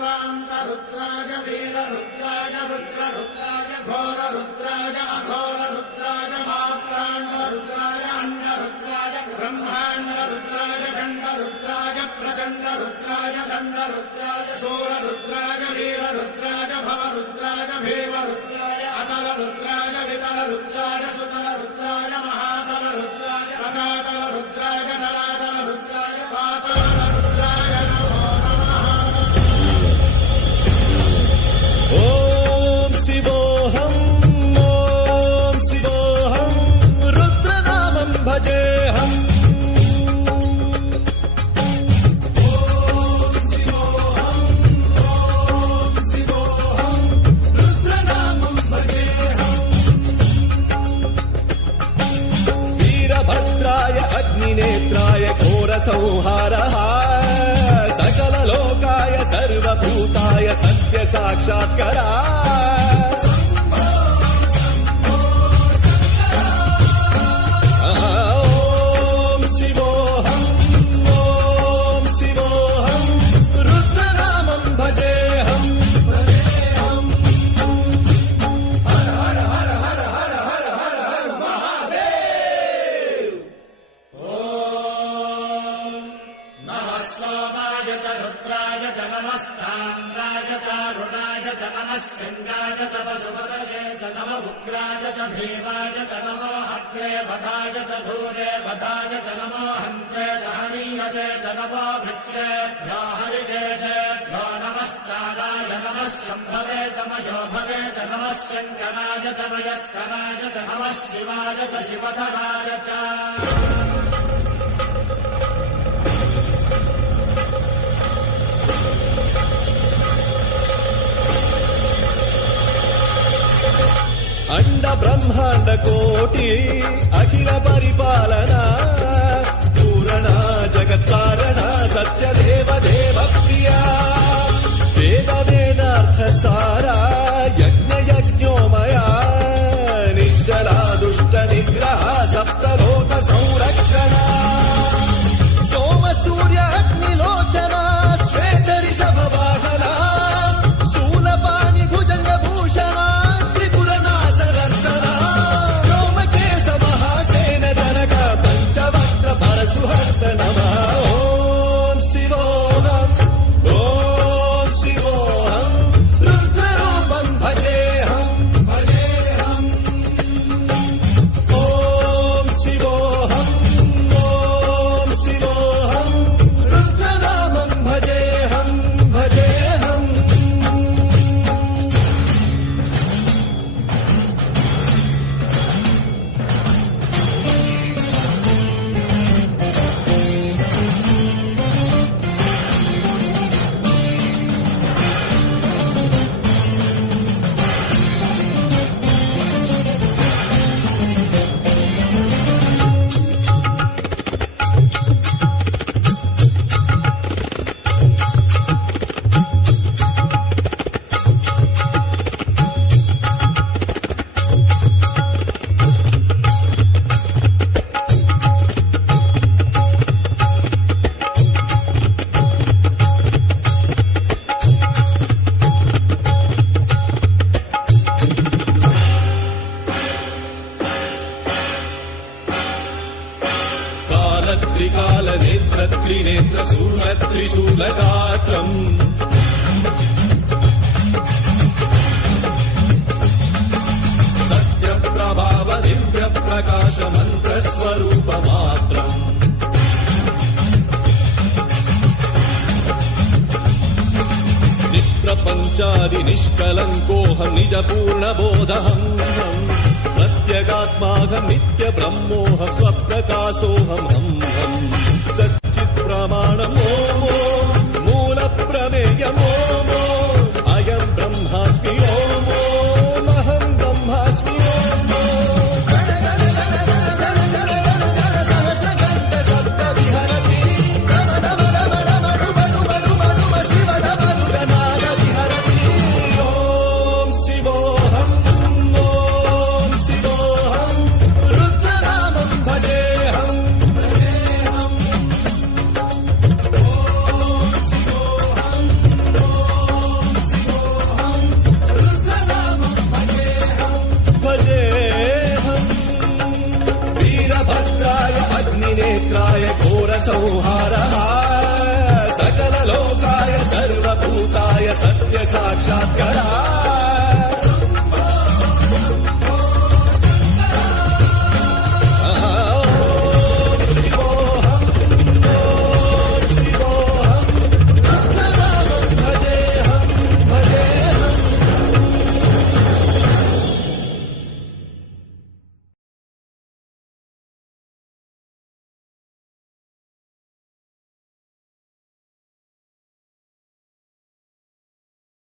रुद्राय वीररुद्राय रुद्ररुद्राय घोररुद्राय अघोररुद्राय मात्राण्डरुद्राय अण्डरुद्राय ब्रह्माण्डरुद्राय खण्डरुद्राय प्रचण्डरुद्राय दण्डरुद्राय शूररुद्राय वीररुद्राय भवरुद्राय भीमरुद्राय अतलरुद्राय वितलरुद्राय सुतलरुद्राय महातलरुद्राय रसातलरुद्राय दलातलरुद्राय पातालरुद्राय नमो ओम शिवोऽहं रुद्रनामं भजेऽहम् ओम शिवोऽहं रुद्रनामं भजेऽहम् वीरभद्राय अग्निनेत्राय घोरसंहारः सकललोकाय सर्वभूताय सत्य साक्षात्करा ओम शिवोऽहं रुद्रनामं भजेऽहम् हर हर हर हर हर हर हर हर महादेव। नमः सोमाय च रुद्राय च नमस्ताम्राय च अरुणाय च नमः शृङ्गाय च पशुपतये च नमः उग्राय च भीमाय च नमो अग्रे वधाय च धूरे वधाय च नमो हन्त्रे च हनीयसे च नमो वृक्षेभ्यो हरिकेशेभ्यो नमस्काराय नमः शम्भवे च मयोभवे च नमः शङ्कराय च मयस्कराय च नमः शिवाय च शिवधराय च अंड ब्रह्मांड कोटि अखिल परिपालना पूरणा जगत्कारणा सत्यदेव देव प्रिया वेद वेदार्थ सारा यज्ञ यज्ञोमया निश्चला दुष्ट निग्रह सप्तलोक संरक्षणा सोम सूर्य अग्निलोचना श्वेत ऋषभ वाहना शूलपाणि भुजंग भूषणा सुहस्त नमः ओम शिवोऽहं रुद्ररूपं भजेऽहम् ओम शिवोऽहं रुद्रनामं भजेऽहम् त्रिकालनेत्र त्रिनेत्र शूल त्रिशूलगात्रम् सत्यप्रभाव दिव्य प्रकाश मन्त्रस्वरूपमात्रम् निष्प्रपञ्चादि निष्कलङ्कोऽहं निजपूर्णबोधहम् प्रत्यगात्माहं नित्य ब्रह्मोऽहं स्वप्रकाशोऽहं हं सच्चित् प्रमाणम् ॐ मूल प्रमेयम् ॐ अयं ब्रह्मास्मि ॐ अहं ब्रह्मास्मि रुद्रनामं भजेऽहम् सौहार्द